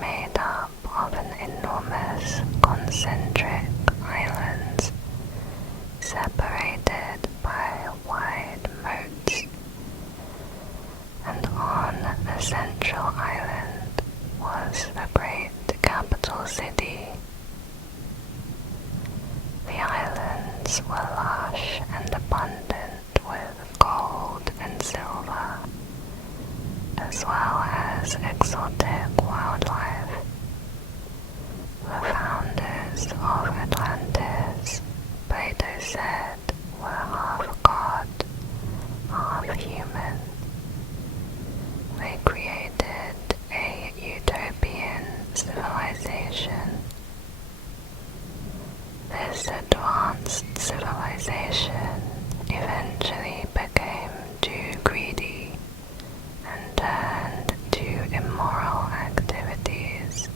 made up of an enormous concentric islands separated by wide moats, and on the central island was the great capital city. The islands were lush and abundant with gold and silver, as well as exotic wildlife. The founders of Atlantis, Plato said, were half god, half human. They created a utopian civilization. This advanced civilization eventually became too greedy and turned to immoral activities,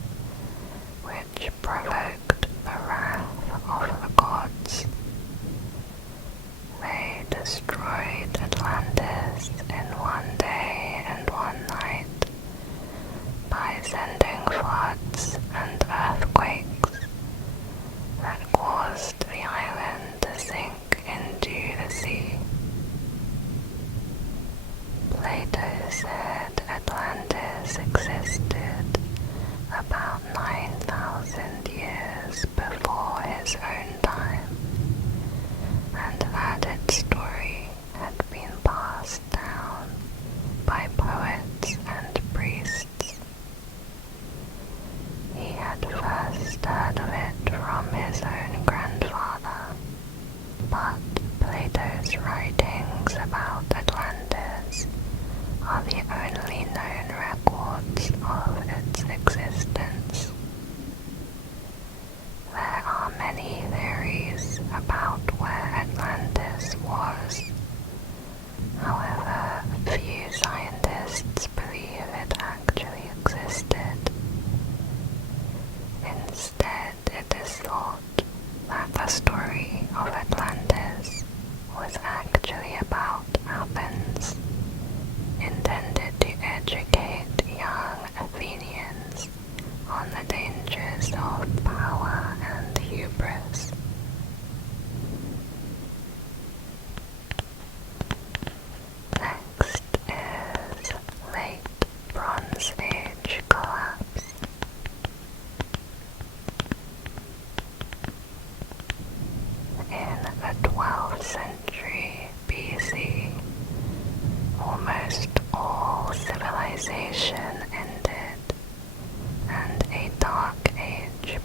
which provoked the wrath of the gods. They destroyed Atlantis in one day and one night by sending floods and earthquakes that caused the island to sink into the sea. Plato said Atlantis existed about 9,000 years before his own time, and that its story had been passed down by poets and priests. He had first heard of it from his own grandfather, but Plato's writings about Atlantis are the only known records of its existence. There are many theories about where Atlantis was. However, few scientists believe it actually existed. Instead, it is thought that the story of Atlantis was actually about Athens, intended to educate young Athenians on the dangers of power and hubris. Next is Late Bronze Age collapse. In the 12th century BC, almost all civilization ended, and a dark age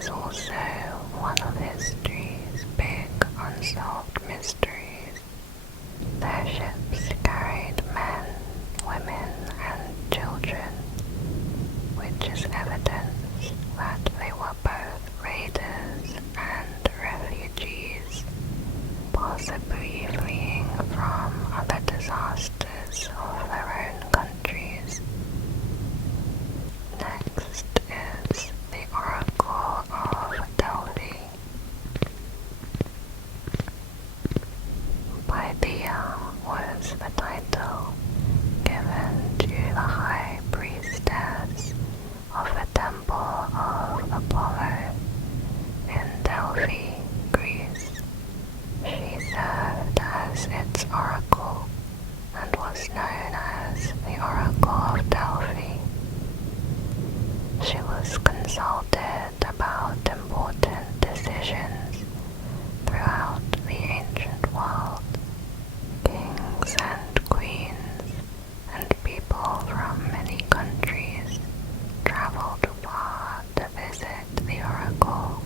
is also one of history's big unsolved mysteries. Their ships carried men, women, and children, which is evidence that they were both raiders and refugees, possibly fleeing from other disasters of their own countries. Next is the Oracle of Delphi. Pythia was the title given to the high priestess of the Temple of Apollo in Delphi, Greece. She served as its oracle and was known as the Oracle of Delphi. She was consulted about important decisions throughout the ancient world. Kings and queens and people from many countries traveled far to visit the oracle.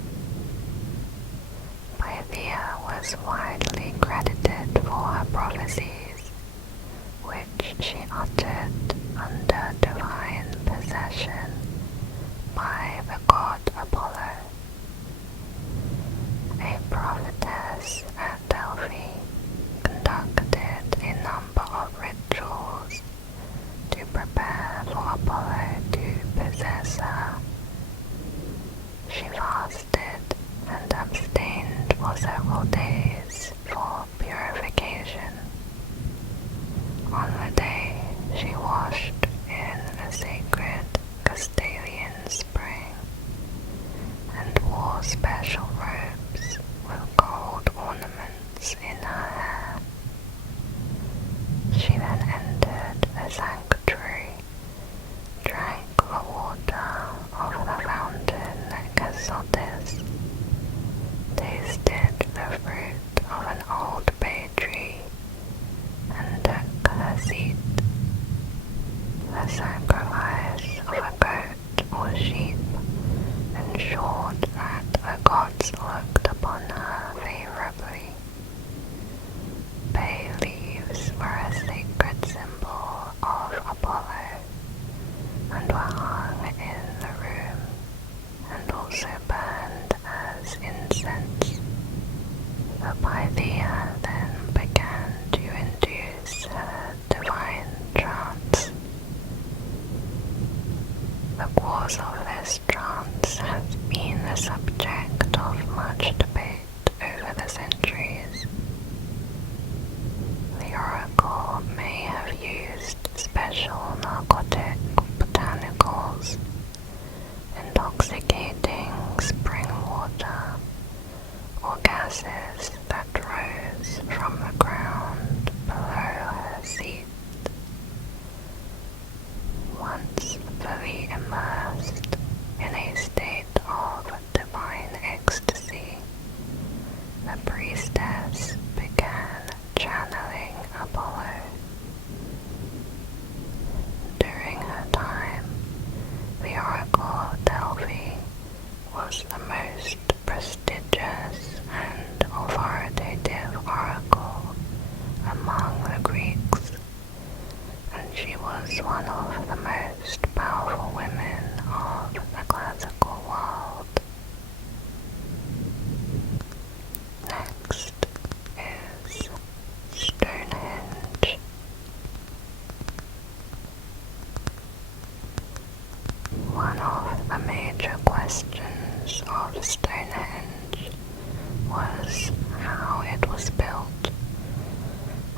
Pythia was widely credited for her prophecies, which she uttered under divine possession by the god Apollo. A prophetess at Delphi conducted a number of rituals to prepare for Apollo to possess her. She fasted and abstained for several days for purification. On the day she washed in a sacred Castalian spring and wore special robes with gold ornaments in her hair. She then entered the sanctuary, drank the water of the fountain 𝐢𝐜𝐿, tasted the fruit of an old bay tree, and took her seat. The sacrifice of a goat or sheep ensured that the gods looked upon her favorably. Bay leaves were a sacred symbol of Apollo and were hung in the room and also burned as incense. The Pythia then began to induce her divine trance. The cause of this trance has been the subject of much debate over the centuries. The oracle may have used special narcotic botanicals, intoxicating spring water, or gases that rose from the ground below her seat. Once fully immersed in a state of divine ecstasy, the priestess began channeling Apollo. During her time, the Oracle of Delphi was the most prestigious and authoritative oracle among the Greeks, and she was one of the most powerful women of the classical world. Next is Stonehenge. One of the major questions of Stonehenge was how it was built,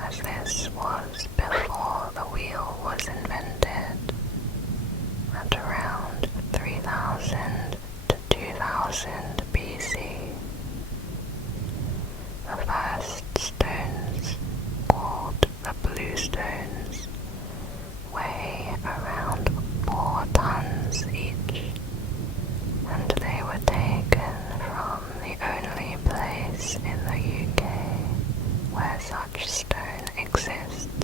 as this was before the wheel was invented, at around 3000 to 2000 BC. The first stones, called the blue stones, weigh around 4 tons each, and they were taken from the only place in the UK where such stone exists.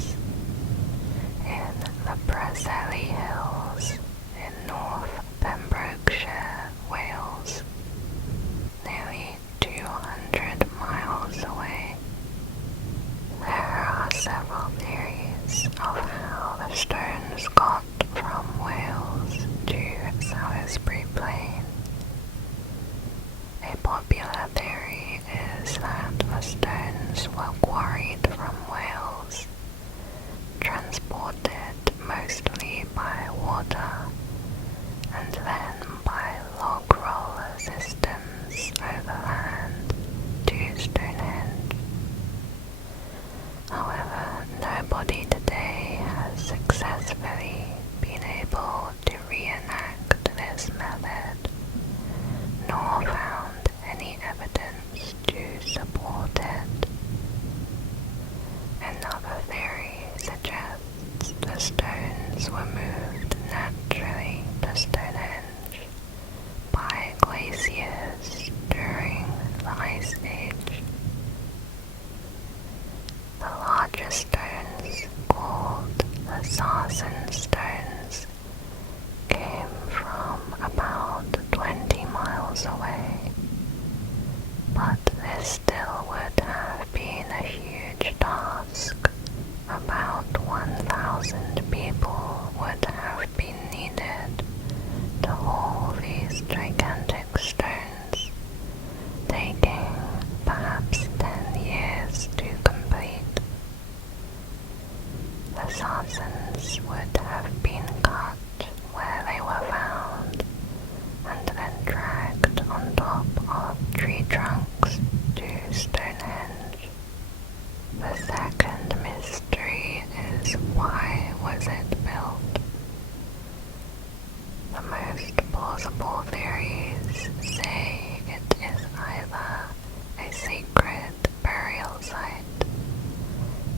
transported mostly by water and then by log roller systems overland to Stonehenge. However, nobody today has successfully been able to reenact this method, nor found any evidence to support it. Another theory suggests the stones were moved naturally to Stonehenge by glaciers during the Ice Age. The larger stones, called the Sarsen stones, came from about 20 miles away, but this still would have been a huge task. About 1,000 people would have been needed to haul these gigantic stones, taking perhaps 10 years to complete. The Sarsens would have been cut where they were found and then dragged on top of tree trunks to Stonehenge. The second mystery is, why was it built? The most plausible theories say it is either a sacred burial site,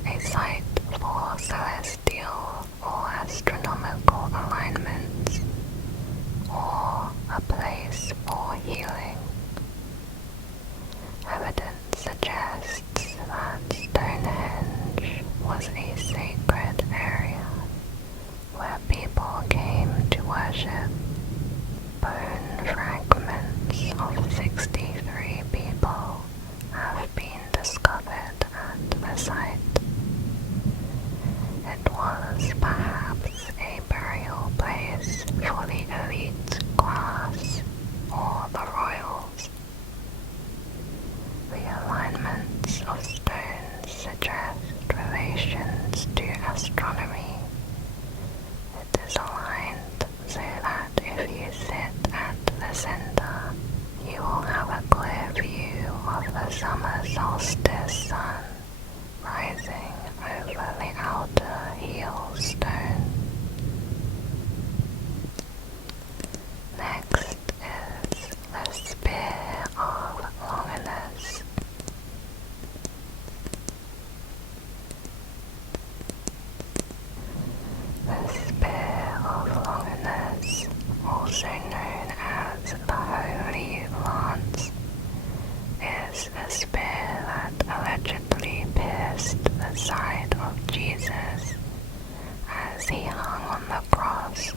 a site for celestial or astronomical alignments, or a place for healing. Evidence suggests that Stonehenge was a sacred area where people came to worship. Bone fragments of 63 people have been discovered at the site. It was perhaps a burial place for the elite class or the royals. The alignments of stones suggest relations to astronomy. It is aligned so that if you sit at the center, you will have a clear view of the summer solstice sun rising over the outer heel stone. Next is the Spear of Longinus. The Spear of Longinus, also known as the Holy Lance, is a spear that allegedly pierced the side of Jesus as he hung on the cross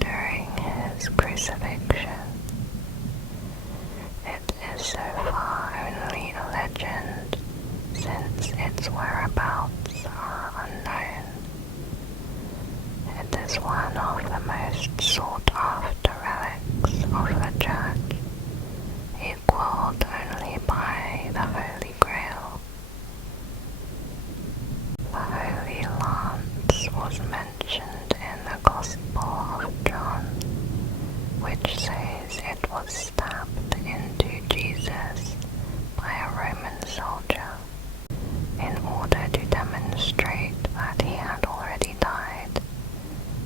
during his crucifixion. It is so far only a legend, since its whereabouts are unknown. It is one of the most sought-after relics of the Church, equaled only by the Holy Grail. The Holy Lance was mentioned in the Gospel of John, which says it was stabbed into Jesus by a Roman soldier in order to demonstrate that he had already died,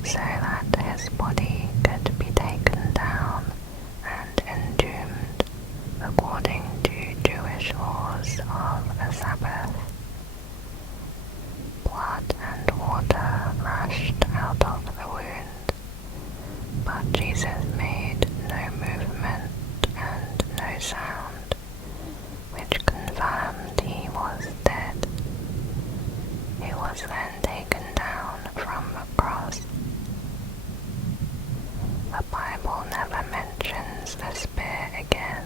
so that his body could be taken down and entombed according to Jewish laws of the Sabbath. Blood and water rushed out of the wound, but Jesus made no movement and no sound, which confirmed he was dead. He was then taken down from the cross. The Bible never mentions the spear again,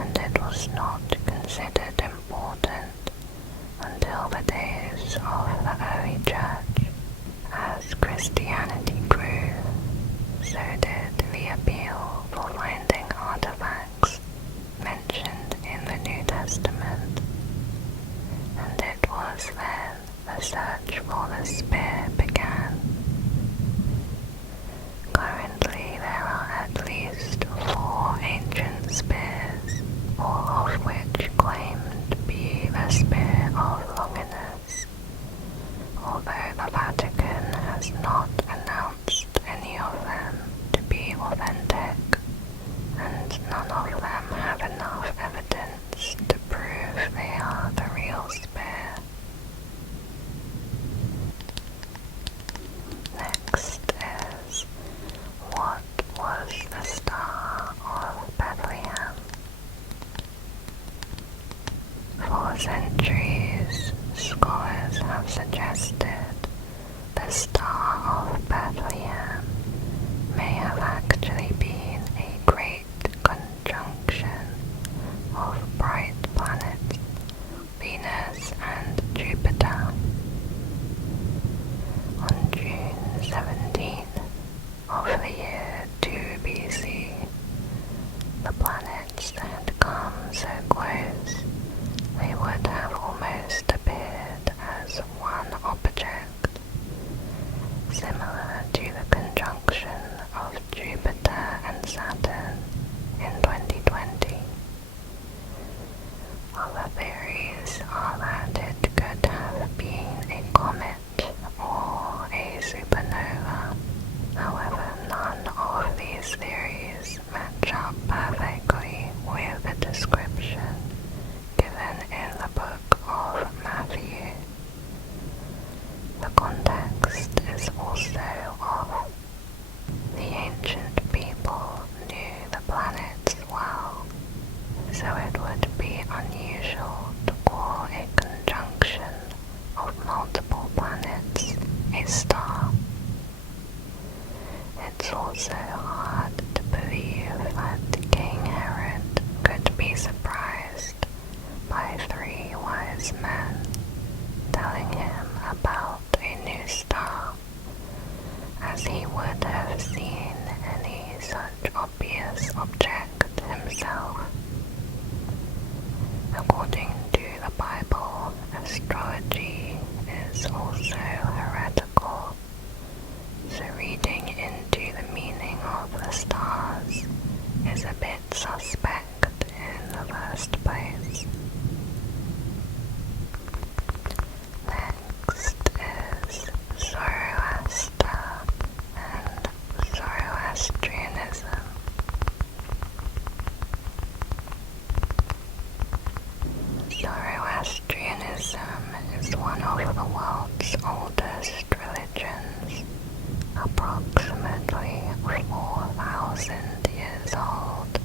and it was not considered important until the days of the early church. As Christianity grew, so did the appeal for finding artifacts mentioned in the New Testament, and it was then the search for the spear similar to the conjunction of Jupiter and Saturn in 2020. Other theories are that it could have been a comet or a supernova. However, none of these theories match up perfectly with the description given in the book of Matthew. The context is also off. The ancient people knew the planets well, so it would be unusual to call a conjunction of multiple planets a star. It's also hard to believe that King Herod could be surprised by 3 wise men telling him about a new star, as he would have seen any such obvious object himself. According to the Bible, astrology is also heretical, so reading into the meaning of the stars is a bit suspect in the first place. Next is Zoroaster and Zoroastrianism. Zoroastrianism is one of the world's oldest religions, approximately 4,000 years old,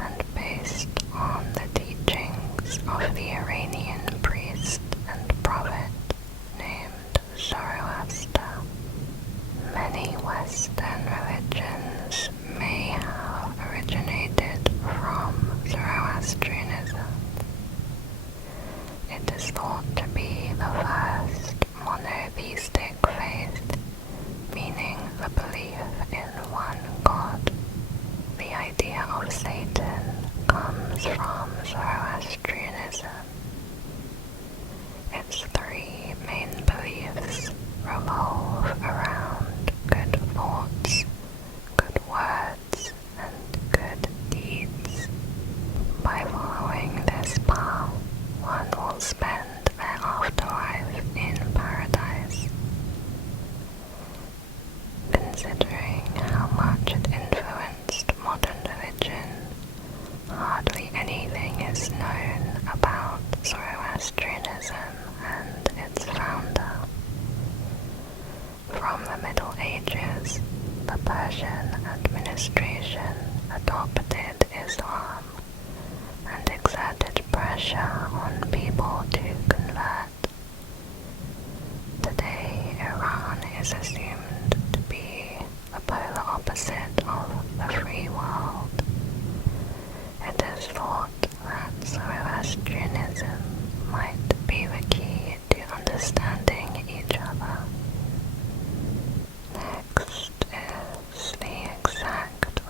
and based on the teachings of the Iranian priest and prophet named Zoroaster. Many Western religions may have originated from Zoroastrianism. It is thought to be the first monotheistic faith, meaning the belief in one God. The idea of Satan comes from Zoroastrianism. Its 3 main beliefs revolve around good thoughts, good words, and good deeds. By following this path, one will spend their afterlife in paradise. Considering how much it influenced modern religion, hardly anything is known about Zoroastrianism and its founder. From the Middle Ages, the Persian administration adopted Islam and exerted pressure on people to convert. Today, Iran is assumed to be the polar opposite of the free world. It is thought that Zoroastrianism might be the key to understanding each other. Next is the exact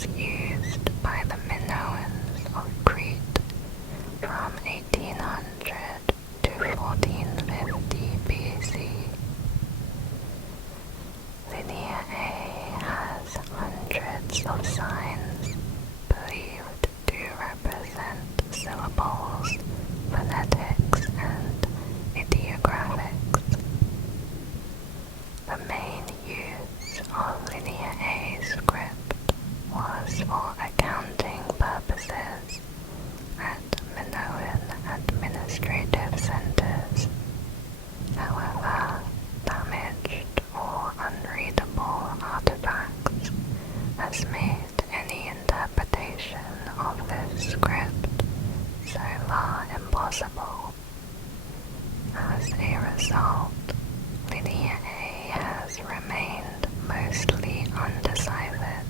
was used by the Minoans of Crete from 1800 to 1450 BC. Linear A has hundreds of signs believed to represent syllables, phonetics, and ideographics. The main use of Linear A script was for accounting purposes at Minoan administrative centers. However, damaged or unreadable artifacts has made any interpretation of this script so far impossible. As a result, Linear A has remained mostly undeciphered.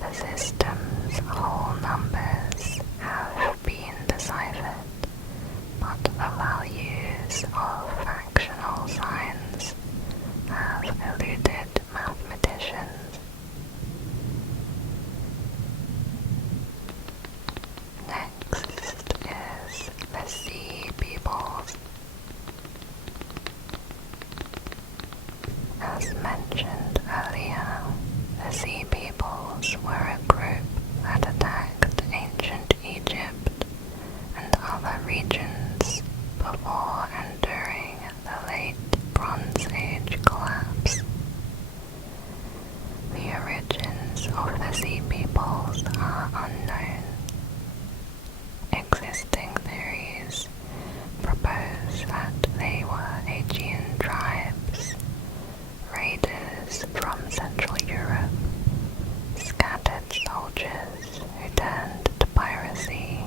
The system's whole numbers have been deciphered, but the values of fractional signs have eluded mathematicians. Next is the Sea Peoples. As mentioned earlier, the Sea Peoples were a group that attacked ancient Egypt and other regions before and during the late Bronze Age collapse. The origins of the Sea Peoples are unknown. Existing theories propose that they were Aegean tribes, raiders from Central Europe, scattered soldiers who turned to piracy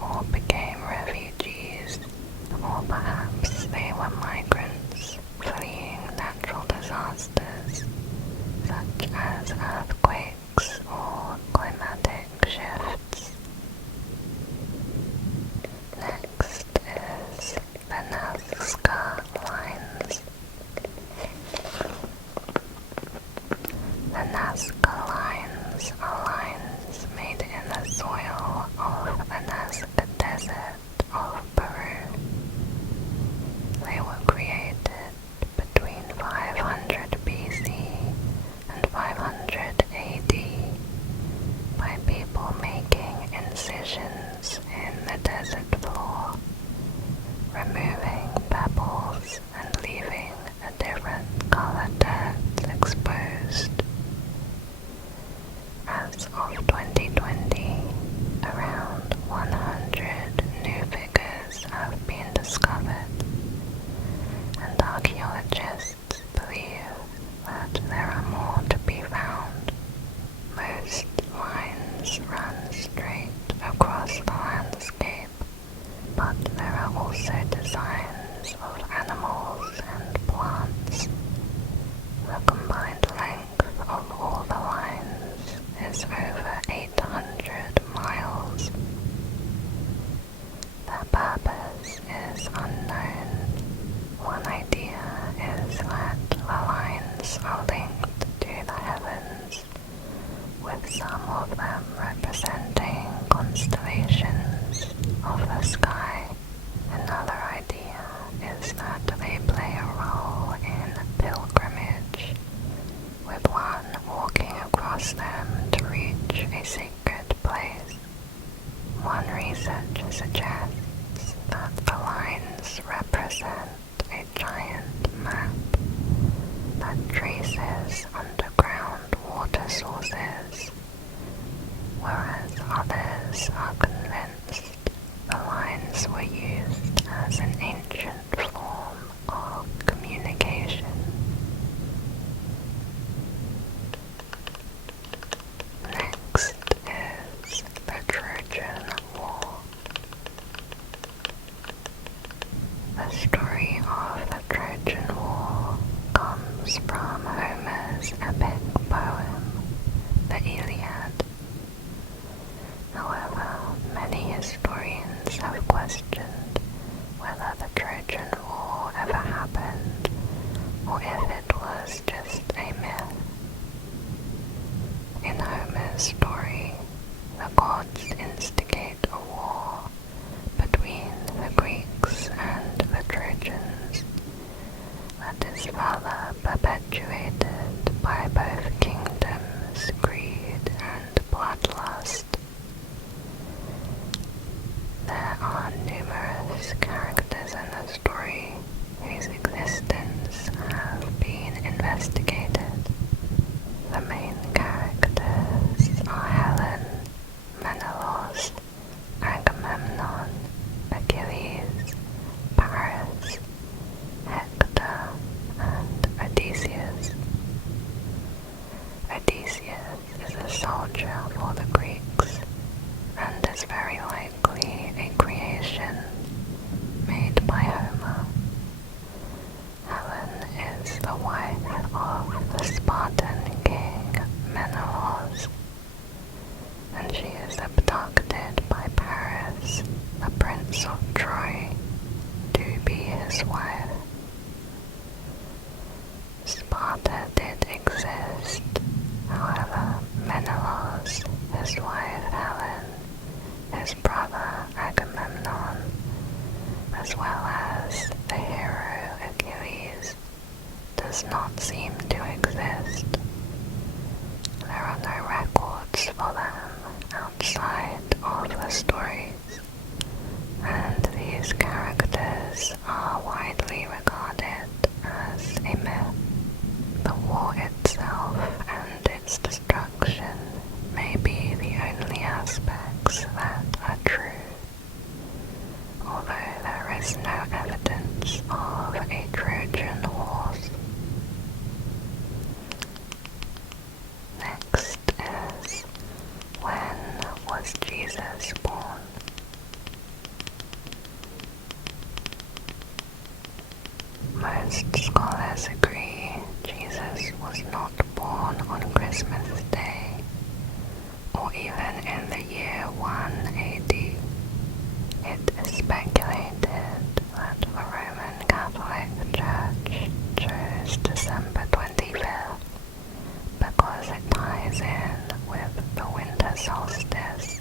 or became refugees, or perhaps they were migrants fleeing natural disasters such as earthquakes or climatic shifts. Next is the Nazca lines. The Nazca lines are lines made in the soil of the Nazca Desert of Peru. They were created between 500 BC and 500 AD by people making incisions in the desert floor, removing pebbles and leaving a different color dirt exposed. As of 2020, around 100 new figures have been discovered, and archaeologists believe that there are more to be found. Most lines run straight across the landscape, but there are also designs of animals and plants. The combined length of all the lines is over 800 miles. Their purpose is unknown. One idea is that the lines are linked to the heavens, with some of them representing constellations of the sky. Another idea is that they play a role in pilgrimage, with one walking across them to reach a sacred place. One researcher suggests that the lines represent a giant map that traces underground water sources, whereas others are convinced the lines were used as an ancient form of communication. Next is the Trojan War. The story of the Trojan War comes from Homer's epic poem, future for the Greeks, and is very likely a creation made by Homer. Helen is the wife of the Spartan king Menelaus, and she is abducted by Paris, the prince of Troy, to be his wife. Sparta did exist, however Menelaus, his wife Helen, his brother Agamemnon, as well as the hero Achilles, does not seem to exist. There are no records for them outside of the stories, and these characters are widely regarded as a myth. The war itself and its destruction may be the only aspects that are true, although there is no evidence of a Trojan horse. Next is, when was Jesus born? Most scholars agree Jesus was not born on Christmas Day, or even in the year 1 AD. It is speculated that the Roman Catholic Church chose December 25th because it ties in with the winter solstice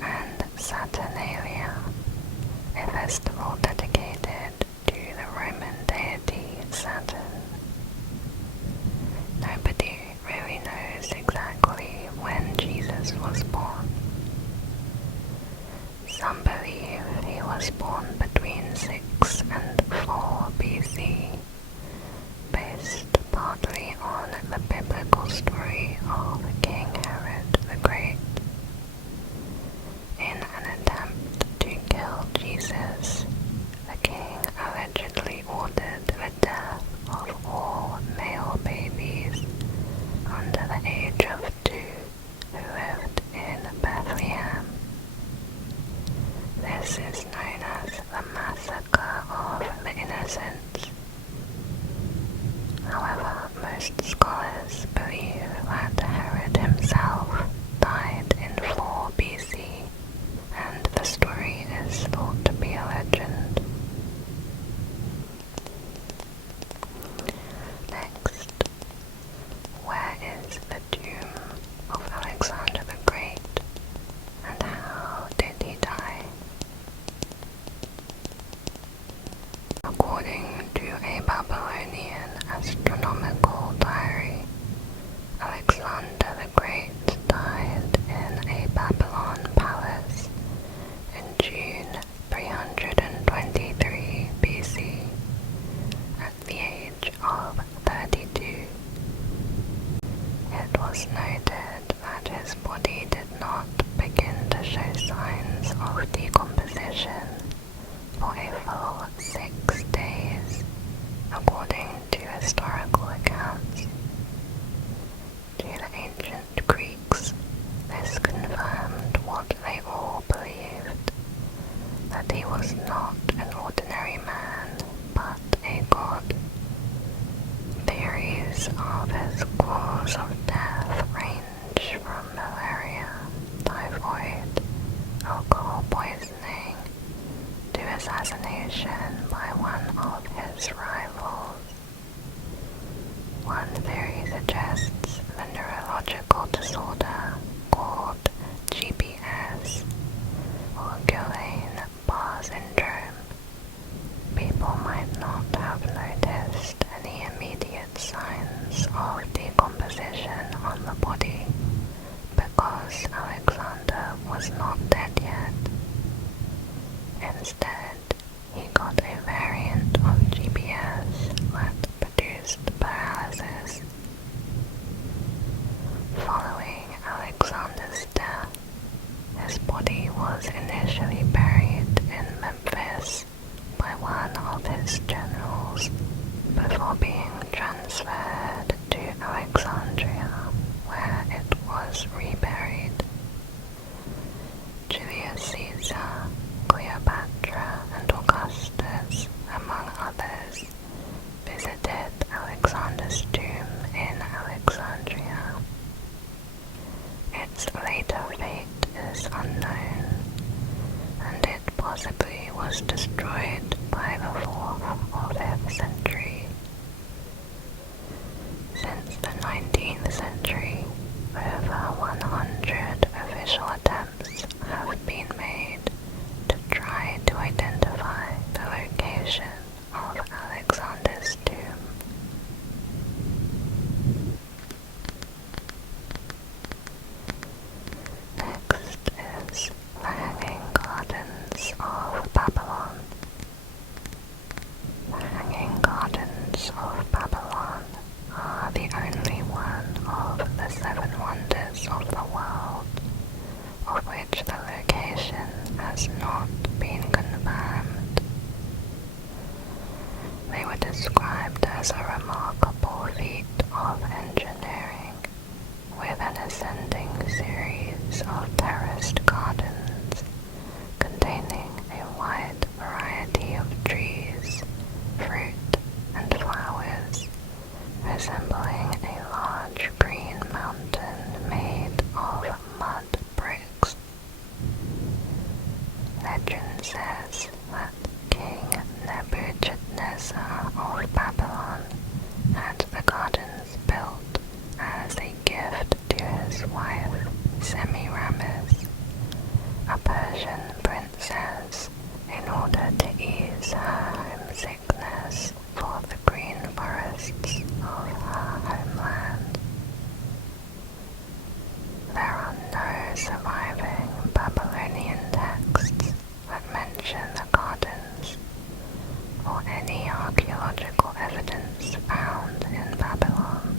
and Saturnalia, a festival dedicated to the Roman deity Saturn. Nobody really knows exactly when Jesus was born. Some believe he was born between 6 and 4 BC, based partly on the biblical story of King Herod the Great. In an attempt to kill Jesus, the king allegedly ordered the death of all male babies under the age of 2 who lived in Bethlehem. This is known as the Massacre of the Innocents. However, most scholars believe that Herod himself died in 4 BC, and the story is thought to be a legend. Next, where is the tomb of Alexander the Great, and how did he die? According to a Babylonian astronomical diary, Alexander the Great died in a Babylon palace in June 323 BC at the age of 32. It was noted that his body later fate is unknown, and it possibly was destroyed by the 4th or 5th century. Since the 19th century, over 100 official attempts have been made to try to identify the location of Alexander's tomb. Next is the Hanging Gardens of Babylon. The Hanging Gardens of Babylon are the only one of the 7 wonders of the world of which the location has not been confirmed. They were described as a remarkable feat of engineering, with an ascending series of terraced gardens containing a wide variety of trees, fruit, and flowers, resembling a large green mountain made of mud bricks. Legend says that King Nebuchadnezzar of Babylon had the gardens built as a gift to his wife Semiramis, a Persian princess, in order to ease her homesickness for the green forests of her homeland. There are no surviving Babylonian texts that mention the gardens, or any archaeological evidence found in Babylon.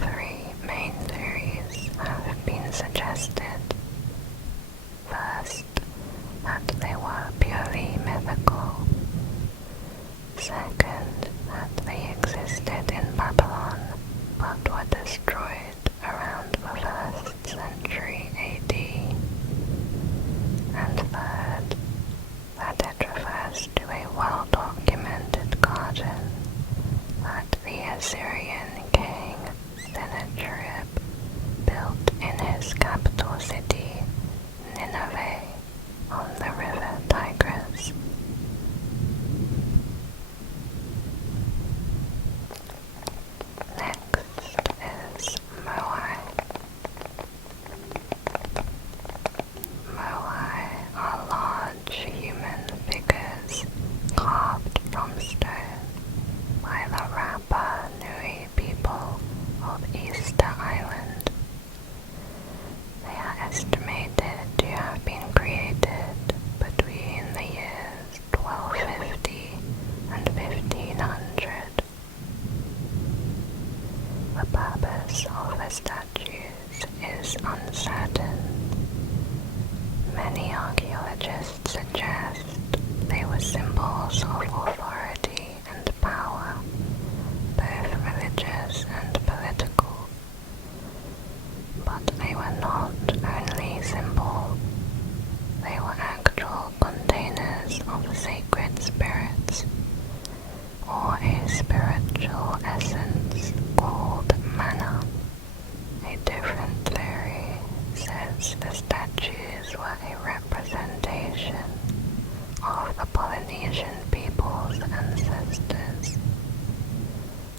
3 main theories have been suggested. First, that they were purely mythical. Second, that they existed in Babylon but were destroyed around the 1st century AD. And third, that it refers to a well-documented garden that the Assyrian king Sennacherib built in his capital city, Nineveh, on the river Tigris. Next is Moai. Moai are large human figures carved from stone by the Rapa Nui people of Easter Island. They are estimated to have been created between the years 1250 and 1500. The purpose of the statues is uncertain. Many archaeologists suggest they were symbols of authority and power, both religious and political. But they were not only symbols. They were actual containers of sacred spirits, or a spiritual essence called mana. A different theory says the statues were a representation of the Polynesian people's ancestors.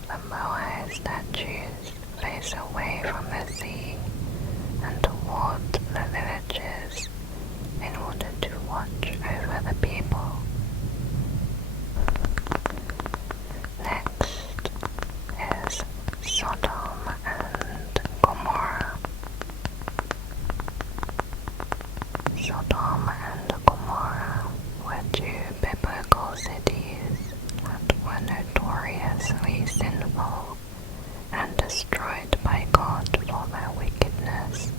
The Moai statues face away from the sea and toward the villages in order to watch over the people. Next is Sodom and Gomorrah. Sodom and Gomorrah were 2 biblical cities that were notoriously sinful and destroyed by God for their wickedness.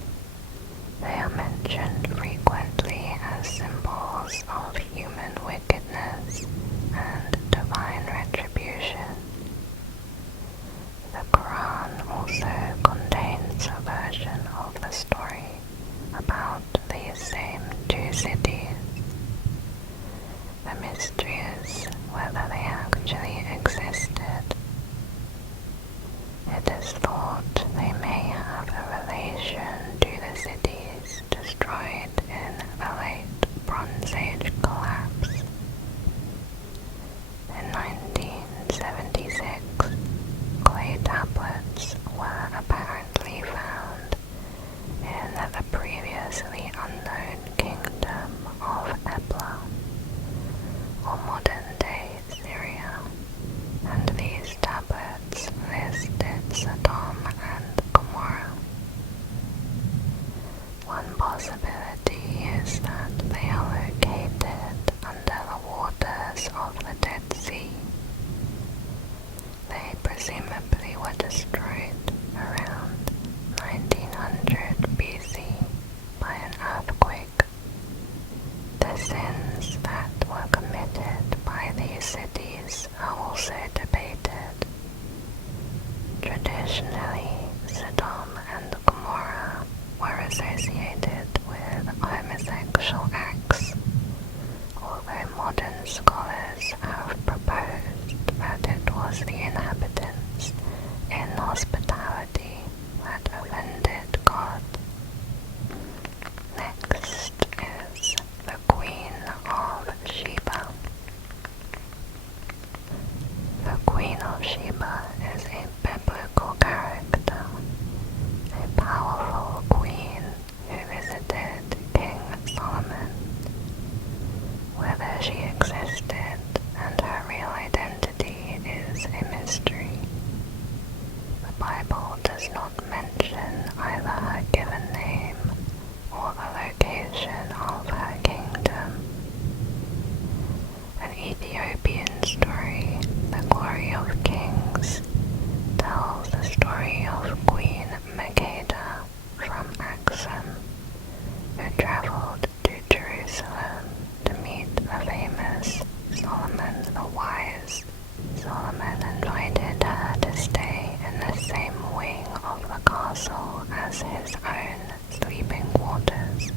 his own sleeping quarters.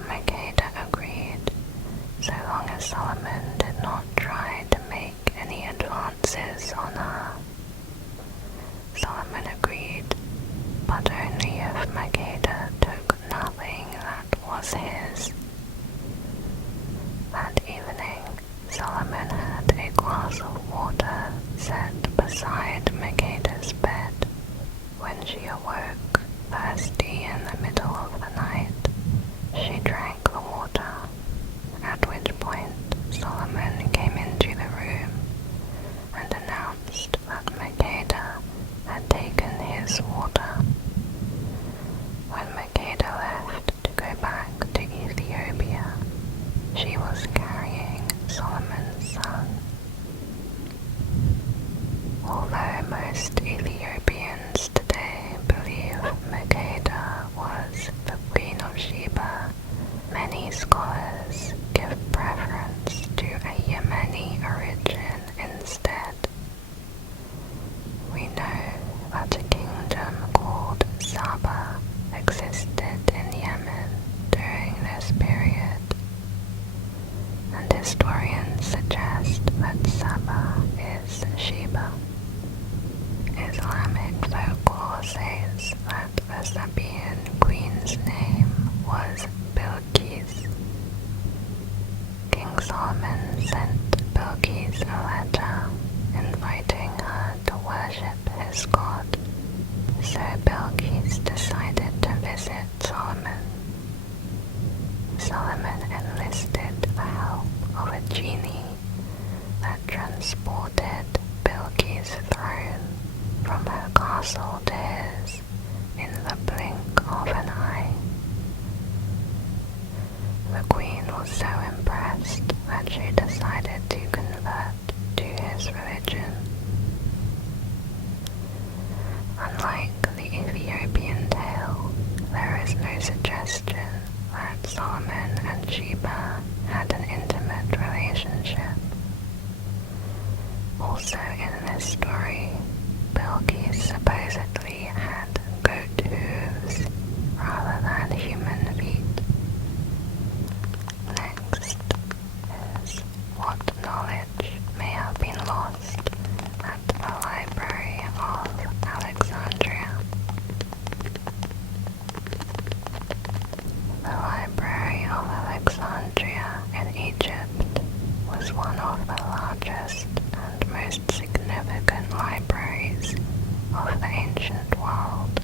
Makeda agreed, so long as Solomon did not try to make any advances on her. Solomon agreed, but only if Makeda took nothing that was his. That evening, Solomon had a glass of water set beside Makeda's bed. When she awoke, thirsty in the middle of the night, she drank the water, at which point Solomon came into the room and announced that Makeda had taken his water. When Makeda left to go back to Ethiopia, she was carrying Solomon's son. Although most Ethiopians today believe Makeda was the Queen of Sheba, many scholars give preference to a Yemeni origin instead. We know that a kingdom called Saba existed in Yemen during this period, and historians suggest that Saba is Sheba. Islamic folklore says that the Sabaean queen's name was Bilqis. King Solomon sent Bilqis a letter inviting her to worship his god, so Bilqis decided to visit Solomon. Solomon enlisted the help of a genie that transported Bilqis' throne from her castle to his in the blink of an eye. The queen was so impressed that she decided to convert to his religion. Unlike the Ethiopian tale, there is no suggestion that Solomon and Sheba had an intimate relationship. Also in this story, Bilqis supposedly had goat hooves rather than human feet. Next is what knowledge may have been lost at the Library of Alexandria. The Library of Alexandria in Egypt was one of the largest and most significant libraries of the ancient world.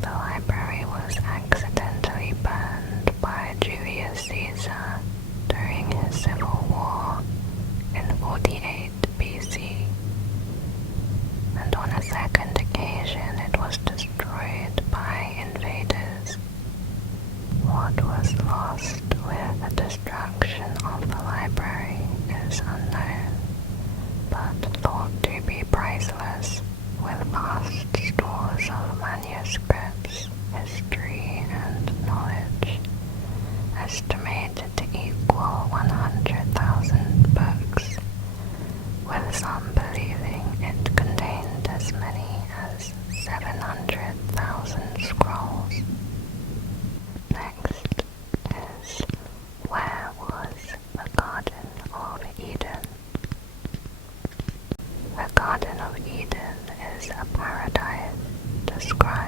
The library was accidentally burned by Julius Caesar during his civil war in 48 BC, and on a second occasion it was destroyed by invaders. What was lost with the destruction of the library is unknown, but thought to be priceless, with vast stores of manuscripts, history, and knowledge, estimated to equal 100,000 books, with some believing it contained as many as 700,000 scrolls. Next is, where was the Garden of Eden? The Garden of Eden is a paradise described